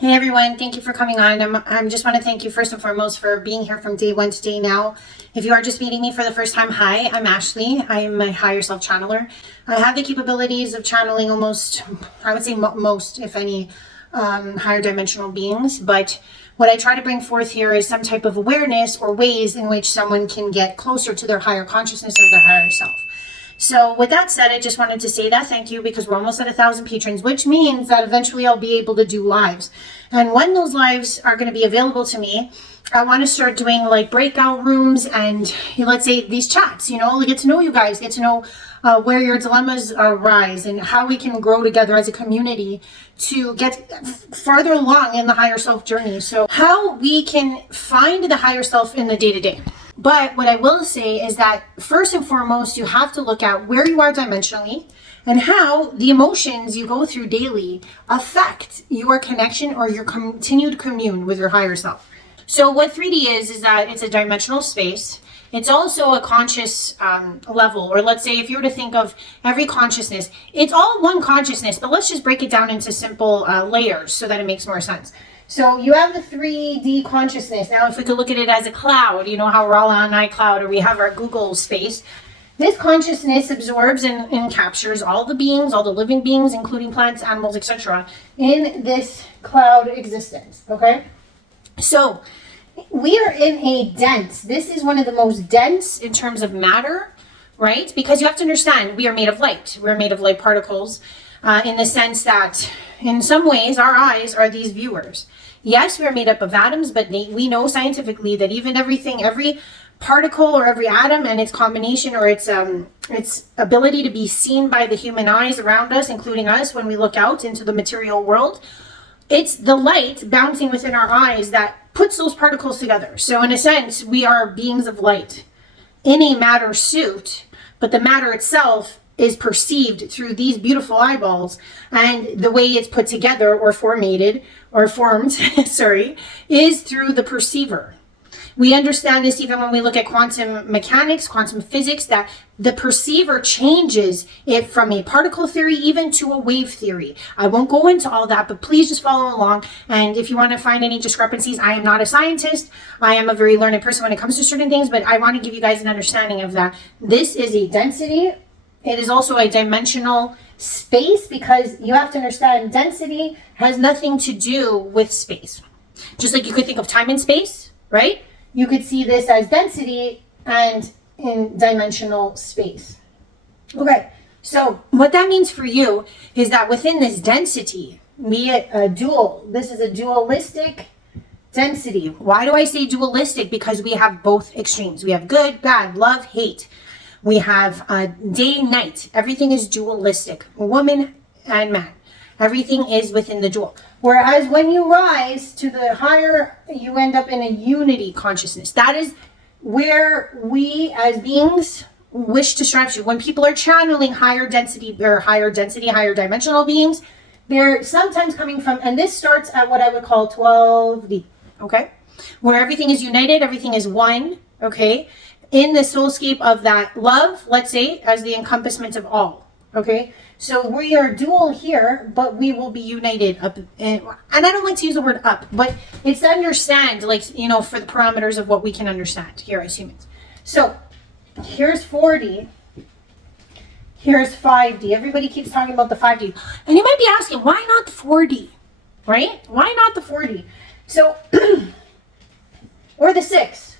Hey everyone, thank you for coming on. I just want to thank you first and foremost for being here from day one to day now. If you are just meeting me for the first time, hi, I'm Ashley. I am a higher self channeler. I have the capabilities of channeling almost, I would say most, if any, higher dimensional beings. But what I try to bring forth here is some type of awareness or ways in which someone can get closer to their higher consciousness or their higher self. So with that said, I just wanted to say that thank you because we're almost at 1,000 patrons, which means that eventually I'll be able to do lives. And when those lives are going to be available to me, I want to start doing like breakout rooms and let's say these chats, get to know you guys, get to know where your dilemmas arise and how we can grow together as a community to get farther along in the higher self journey. So how we can find the higher self in the day-to-day. But what I will say is that first and foremost, you have to look at where you are dimensionally and how the emotions you go through daily affect your connection or your continued commune with your higher self. So what 3D is that it's a dimensional space. It's also a conscious level, or let's say if you were to think of every consciousness, it's all one consciousness, but let's just break it down into simple layers so that it makes more sense. So you have the 3D consciousness. Now, if we could look at it as a cloud, how we're all on iCloud or we have our Google space, this consciousness absorbs and captures all the beings, all the living beings, including plants, animals, etc., in this cloud existence, okay? So we are in a dense, this is one of the most dense in terms of matter, right? Because you have to understand, we are made of light. We're made of light particles in the sense that in some ways our eyes are these viewers. Yes, we are made up of atoms, but we know scientifically that even every particle or every atom and its combination or its ability to be seen by the human eyes around us, including us when we look out into the material world, it's the light bouncing within our eyes that puts those particles together. So in a sense, we are beings of light in a matter suit, but the matter itself is perceived through these beautiful eyeballs, and the way it's put together or formed, is through the perceiver. We understand this even when we look at quantum mechanics, quantum physics, that the perceiver changes it from a particle theory even to a wave theory. I won't go into all that, but please just follow along. And if you want to find any discrepancies, I am not a scientist. I am a very learned person when it comes to certain things, but I want to give you guys an understanding of that. This is a density. It is also a dimensional space because you have to understand density has nothing to do with space. Just like you could think of time and space, right? You could see this as density and in dimensional space. Okay, so what that means for you is that within this density, be it a dual, this is a dualistic density. Why do I say dualistic? Because we have both extremes. We have good, bad, love, hate. We have day, night. Everything is dualistic. Woman and man. Everything is within the dual. Whereas when you rise to the higher, you end up in a unity consciousness. That is where we as beings wish to strive to. When people are channeling higher density, higher dimensional beings, they're sometimes coming from, and this starts at what I would call 12D, okay? Where everything is united, everything is one, okay? In the soulscape of that love, let's say, as the encompassment of all, okay? So we are dual here, but we will be united up. And I don't like to use the word up, but it's to understand, for the parameters of what we can understand here as humans. So here's 4D. Here's 5D. Everybody keeps talking about the 5D. And you might be asking, why not the 4D, right? Why not the 4D? So, or the 6,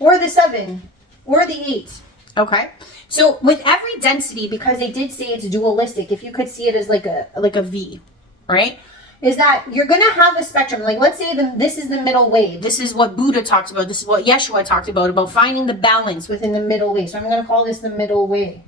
or the 7, or the 8, okay? So with every density, because they did say it's dualistic, if you could see it as like a V, right? Is that you're going to have a spectrum. Like let's say this is the middle way. This is what Buddha talks about. This is what Yeshua talked about finding the balance within the middle way. So I'm going to call this the middle way.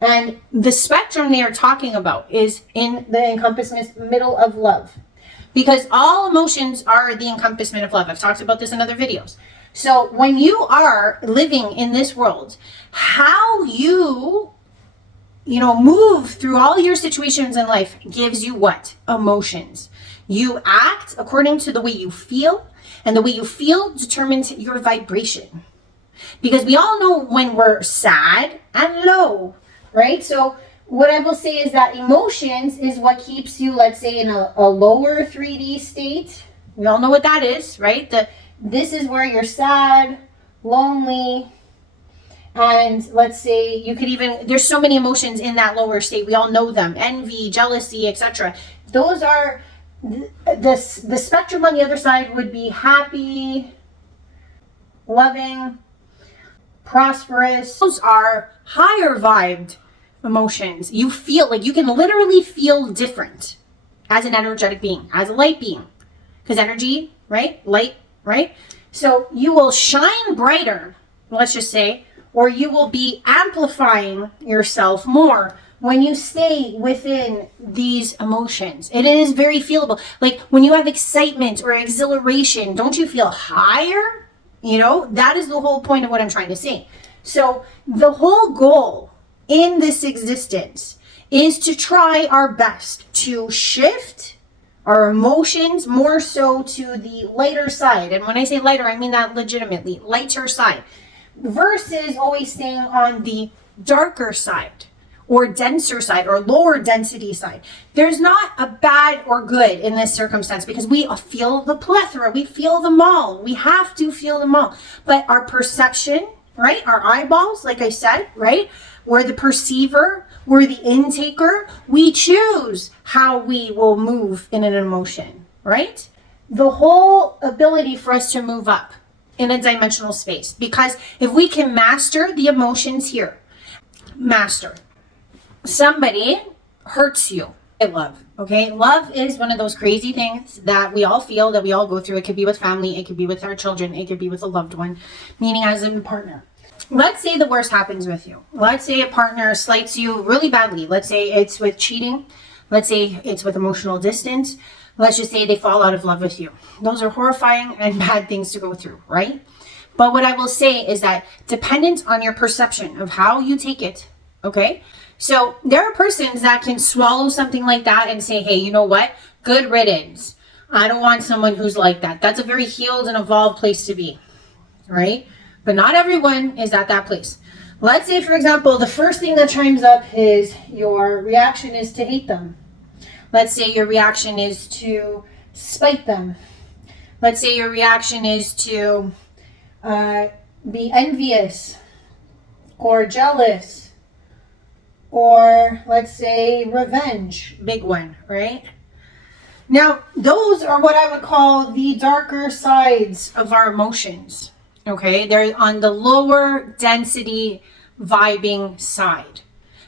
And the spectrum they are talking about is in the encompassment middle of love. Because all emotions are the encompassment of love. I've talked about this in other videos. So when you are living in this world, how you move through all your situations in life gives you what? Emotions. You act according to the way you feel, and the way you feel determines your vibration. Because we all know when we're sad and low, right? So what I will say is that emotions is what keeps you, let's say, in a lower 3D state. We all know what that is, right? This is where you're sad, lonely, and let's say you could even, there's so many emotions in that lower state. We all know them: envy, jealousy, etc. Those are the spectrum. On the other side would be happy, loving, prosperous. Those are higher vibed emotions. You feel like you can literally feel different as an energetic being, as a light being, because energy, right? Light, right? So you will shine brighter, let's just say, or you will be amplifying yourself more when you stay within these emotions. It is very feelable. Like when you have excitement or exhilaration, don't you feel higher? You know, that is the whole point of what I'm trying to say. So the whole goal in this existence is to try our best to shift our emotions more so to the lighter side. And when I say lighter, I mean that legitimately, lighter side, versus always staying on the darker side or denser side or lower density side. There's not a bad or good in this circumstance because we feel the plethora, we feel them all. We have to feel them all. But our perception, right? Our eyeballs, like I said, right? We're the perceiver, we're the intaker. We choose how we will move in an emotion, right? The whole ability for us to move up in a dimensional space. Because if we can master the emotions here, master. Somebody hurts you. Love, okay? Love is one of those crazy things that we all feel, that we all go through. It could be with family, it could be with our children, it could be with a loved one, meaning as a partner. Let's say the worst happens with you. Let's say a partner slights you really badly. Let's say it's with cheating. Let's say it's with emotional distance. Let's just say they fall out of love with you. Those are horrifying and bad things to go through, right? But what I will say is that dependent on your perception of how you take it, okay? So there are persons that can swallow something like that and say, hey, you know what? Good riddance. I don't want someone who's like that. That's a very healed and evolved place to be, right? But not everyone is at that place. Let's say, for example, the first thing that chimes up is your reaction is to hate them. Let's say your reaction is to spite them. Let's say your reaction is to be envious or jealous, or let's say revenge, big one, right? Now, those are what I would call the darker sides of our emotions. Okay, they're on the lower density vibing side.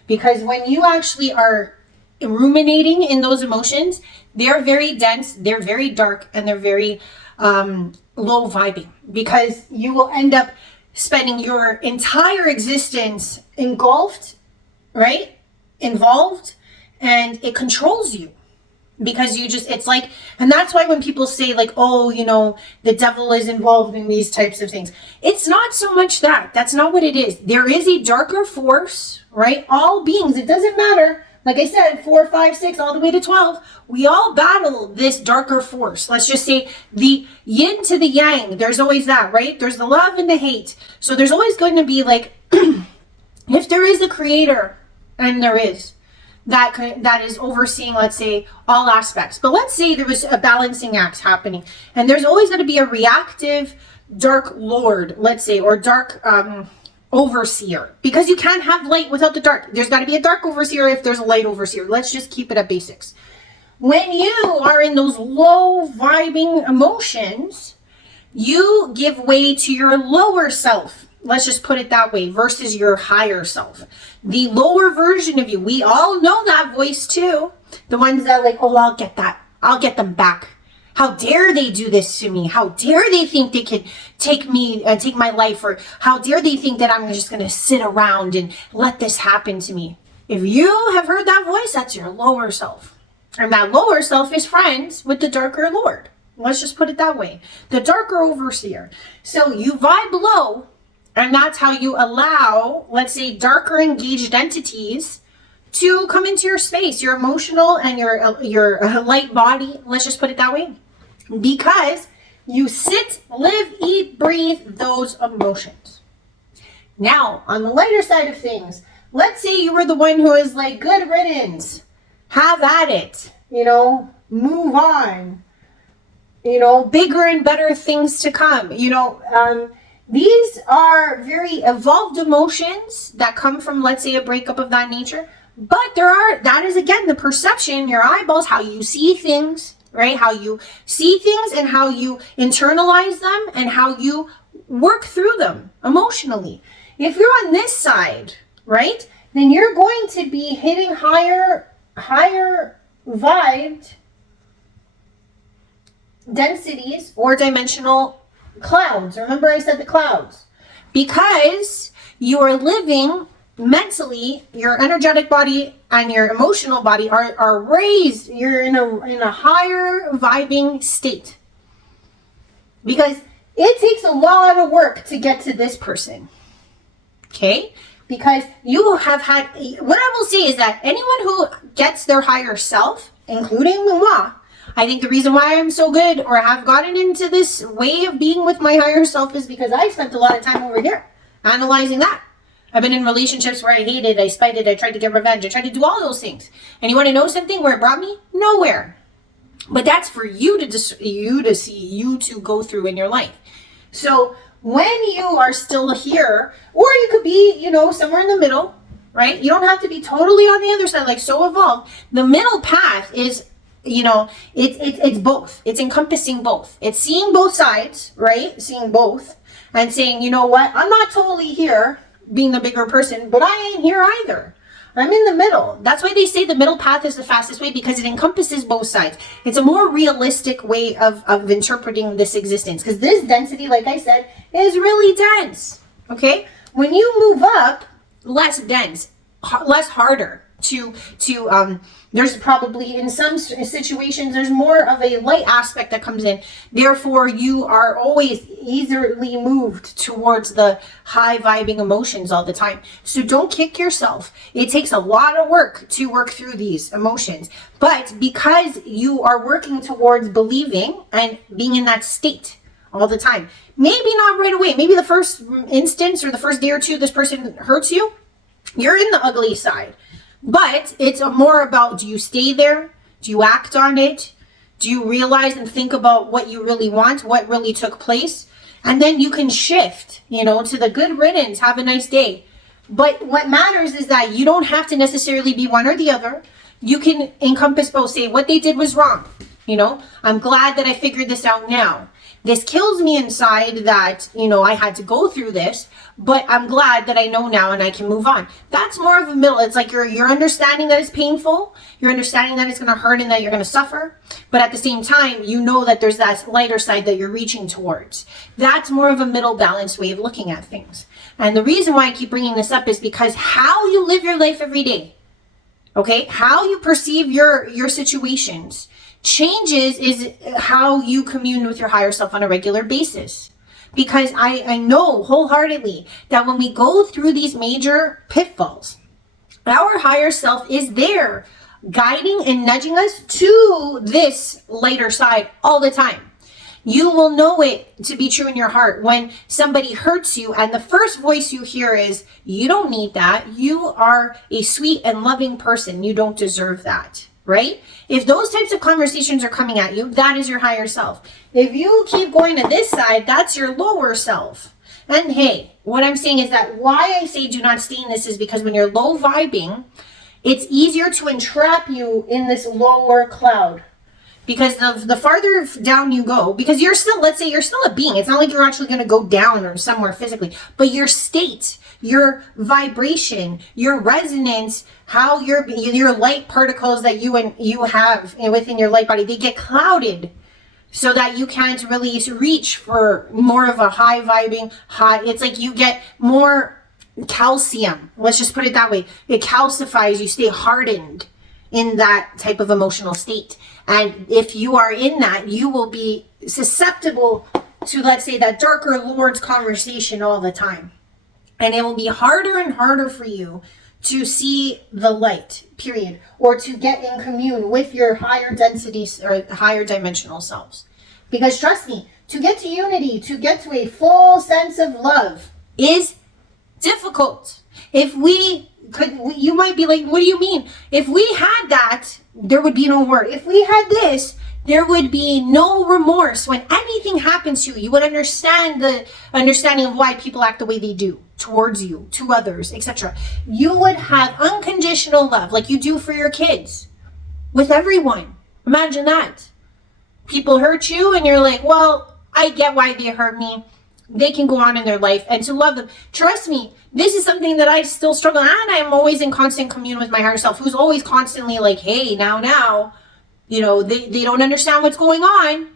Because when you actually are ruminating in those emotions, they're very dense, they're very dark, and they're very low vibing. Because you will end up spending your entire existence engulfed, right? Involved, and it controls you. Because you just, it's like, and that's why when people say like, oh, you know, the devil is involved in these types of things. It's not so much that. That's not what it is. There is a darker force, right? All beings, it doesn't matter. Like I said, 4, 5, 6, all the way to 12. We all battle this darker force. Let's just say the yin to the yang. There's always that, right? There's the love and the hate. So there's always going to be like, if there is a creator, and there is, that is overseeing, let's say, all aspects. But let's say there was a balancing act happening, and there's always going to be a reactive dark lord, let's say, or dark overseer, because you can't have light without the dark. There's got to be a dark overseer if there's a light overseer. Let's just keep it at basics. When you are in those low vibing emotions, you give way to your lower self. Let's just put it that way, versus your higher self. The lower version of you. We all know that voice too. The ones that are like, oh, I'll get that. I'll get them back. How dare they do this to me? How dare they think they could take me, take my life? Or how dare they think that I'm just going to sit around and let this happen to me? If you have heard that voice, that's your lower self. And that lower self is friends with the darker lord. Let's just put it that way. The darker overseer. So you vibe low. And that's how you allow, let's say, darker engaged entities to come into your space, your emotional and your light body. Let's just put it that way. Because you sit, live, eat, breathe those emotions. Now, on the lighter side of things, let's say you were the one who is like, good riddance, have at it, move on, bigger and better things to come, these are very evolved emotions that come from, let's say, a breakup of that nature. But that is again the perception, your eyeballs, how you see things, right? How you see things and how you internalize them and how you work through them emotionally. If you're on this side, right, then you're going to be hitting higher vibed densities or dimensional clouds. Remember I said the clouds. Because you are living mentally, your energetic body and your emotional body are raised. You're in a higher vibing state. Because it takes a lot of work to get to this person. Okay? Because you have had, what I will say is that anyone who gets their higher self, including moi, I think the reason why I'm so good or have gotten into this way of being with my higher self is because I spent a lot of time over here analyzing that. I've been in relationships where I hated, I spited, I tried to get revenge, I tried to do all those things. And you want to know something where it brought me? Nowhere. But that's for you to see, you to go through in your life. So when you are still here, or you could be, somewhere in the middle, right? You don't have to be totally on the other side, like so evolved. The middle path is, it's both. It's encompassing both. It's seeing both sides, right? Seeing both and saying, you know what? I'm not totally here being the bigger person, but I ain't here either. I'm in the middle. That's why they say the middle path is the fastest way, because it encompasses both sides. It's a more realistic way of interpreting this existence, because this density, like I said, is really dense. Okay? When you move up, less dense, less harder to there's probably in some situations there's more of a light aspect that comes in. Therefore, you are always easily moved towards the high vibing emotions all the time. So don't kick yourself. It takes a lot of work to work through these emotions. But because you are working towards believing and being in that state all the time, maybe not right away, maybe the first instance or the first day or two this person hurts you, you're in the ugly side. But it's more about, do you stay there? Do you act on it? Do you realize and think about what you really want, what really took place? And then you can shift, to the good riddance, have a nice day. But what matters is that you don't have to necessarily be one or the other. You can encompass both. Say, what they did was wrong. I'm glad that I figured this out now. This kills me inside that, I had to go through this, but I'm glad that I know now and I can move on. That's more of a middle. It's like you're understanding that it's painful. You're understanding that it's going to hurt and that you're going to suffer. But at the same time, you know that there's that lighter side that you're reaching towards. That's more of a middle balanced way of looking at things. And the reason why I keep bringing this up is because how you live your life every day, okay, how you perceive your situations, changes is how you commune with your higher self on a regular basis. Because I know wholeheartedly that when we go through these major pitfalls, our higher self is there guiding and nudging us to this lighter side all the time. You will know it to be true in your heart when somebody hurts you and the first voice you hear is, you don't need that. You are a sweet and loving person. You don't deserve that. Right? If those types of conversations are coming at you, that is your higher self. If you keep going to this side, that's your lower self. And hey, what I'm saying is that why I say do not stay in this is because when you're low vibing, it's easier to entrap you in this lower cloud. Because the farther down you go, because you're still, let's say you're still a being. It's not like you're actually going to go down or somewhere physically, but your state, your vibration, your resonance, how your light particles that you have within your light body, they get clouded so that you can't really reach for more of a high vibing, it's like you get more calcium. Let's just put it that way. It calcifies, you stay hardened in that type of emotional state. And if you are in that, you will be susceptible to, let's say, that darker Lord's conversation all the time. And it will be harder and harder for you to see the light, period, or to get in commune with your higher densities or higher dimensional selves. Because trust me, to get to unity, to get to a full sense of love is difficult. If we could, you might be like, what do you mean? If we had that, there would be no worry. If we had this, there would be no remorse. When anything happens to you, you would understand the understanding of why people act the way they do towards you, to others, etc. You would have unconditional love like you do for your kids with everyone. Imagine that. People hurt you and you're like, well, I get why they hurt me. They can go on in their life, and to love them. Trust me, this is something that I still struggle, and I'm always in constant commune with my higher self, who's always constantly like, hey, now, you know, they don't understand what's going on.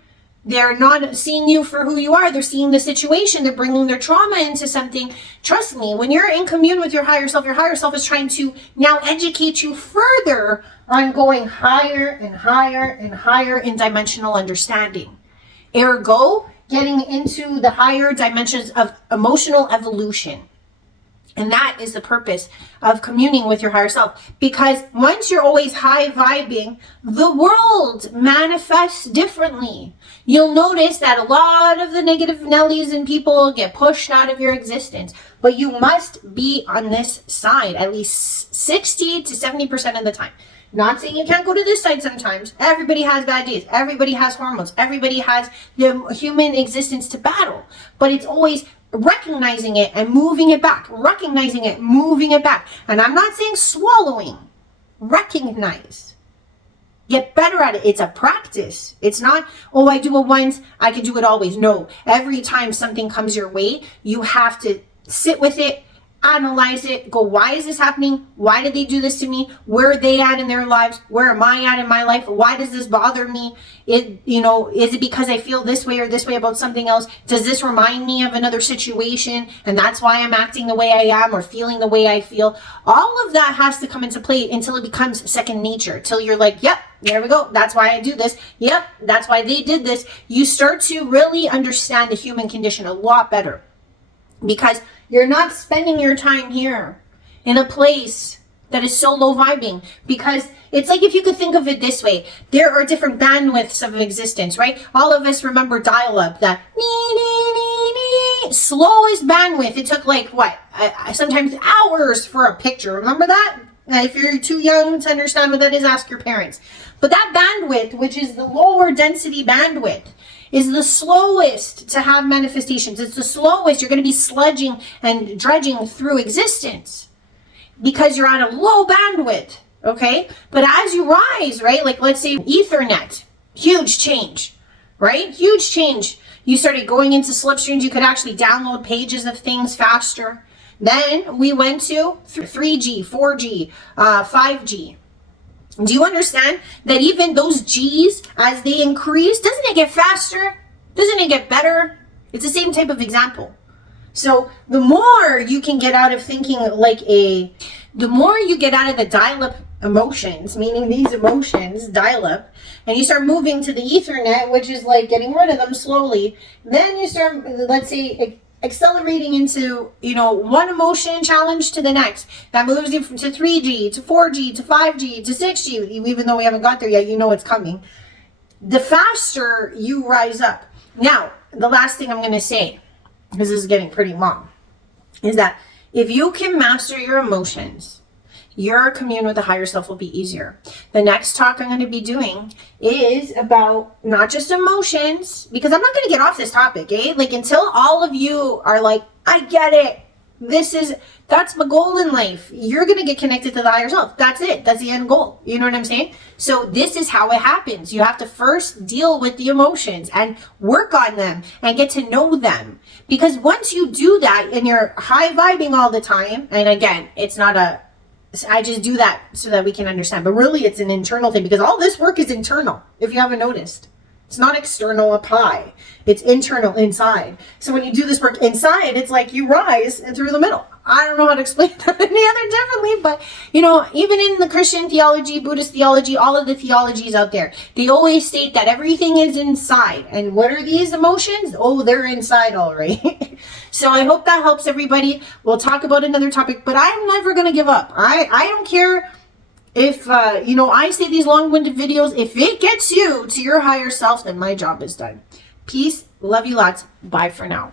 They're not seeing you for who you are. They're seeing the situation. They're bringing their trauma into something. Trust me, when you're in commune with your higher self is trying to now educate you further on going higher and higher and higher in dimensional understanding. Ergo, getting into the higher dimensions of emotional evolution. And that is the purpose of communing with your higher self. Because once you're always high vibing, the world manifests differently. You'll notice that a lot of the negative Nellies and people get pushed out of your existence. But you must be on this side at least 60 to 70% of the time. Not saying you can't go to this side sometimes. Everybody has bad days. Everybody has hormones. Everybody has the human existence to battle. But it's always recognizing it and moving it back. Recognizing it, moving it back. And I'm not saying swallowing. Recognize. Get better at it. It's a practice. It's not, oh, I do it once, I can do it always. No. Every time something comes your way, you have to sit with it, analyze it, go, why is this happening? Why did they do this to me? Where are they at in their lives? Where am I at in my life? Why does this bother me? Is it because I feel this way or this way about something else? Does this remind me of another situation? And that's why I'm acting the way I am or feeling the way I feel. All of that has to come into play until it becomes second nature. Till you're like, yep, there we go. That's why I do this. Yep, that's why they did this. You start to really understand the human condition a lot better. Because you're not spending your time here in a place that is so low vibing. Because it's like, if you could think of it this way, there are different bandwidths of existence, right? All of us remember dial-up, that slowest bandwidth. It took like what? Sometimes hours for a picture. Remember that? If you're too young to understand what that is, ask your parents. But that bandwidth, which is the lower density bandwidth, is the slowest to have manifestations. It's the slowest. You're going to be sludging and dredging through existence because you're on a low bandwidth, okay? But as you rise, right, like let's say Ethernet, huge change, right? Huge change. You started going into slipstreams. You could actually download pages of things faster. Then we went to 3G, 4G, 5G. Do you understand that even those G's, as they increase, doesn't it get faster? Doesn't it get better? It's the same type of example. So the more you can get out of thinking the more you get out of the dial-up emotions, meaning these emotions, dial-up, and you start moving to the Ethernet, which is like getting rid of them slowly, then you start, let's say, accelerating into, one emotion challenge to the next. That moves you to 3G, to 4G, to 5G, to 6G, even though we haven't got there yet, it's coming. The faster you rise up. Now, the last thing I'm going to say, because this is getting pretty long, is that if you can master your emotions, your commune with the higher self will be easier. The next talk I'm going to be doing is about not just emotions, because I'm not going to get off this topic, Like until all of you are like, I get it. That's my goal in life. You're going to get connected to the higher self. That's it. That's the end goal. You know what I'm saying? So this is how it happens. You have to first deal with the emotions and work on them and get to know them. Because once you do that and you're high vibing all the time, and again, I just do that so that we can understand. But really, it's an internal thing because all this work is internal, if you haven't noticed. It's not external up high. It's internal inside. So when you do this work inside, it's like you rise and through the middle. I don't know how to explain that any other differently, but even in the Christian theology, Buddhist theology, all of the theologies out there, they always state that everything is inside. And what are these emotions? Oh, they're inside already. So I hope that helps everybody. We'll talk about another topic, but I'm never going to give up. I don't care if, I say these long-winded videos. If it gets you to your higher self, then my job is done. Peace. Love you lots. Bye for now.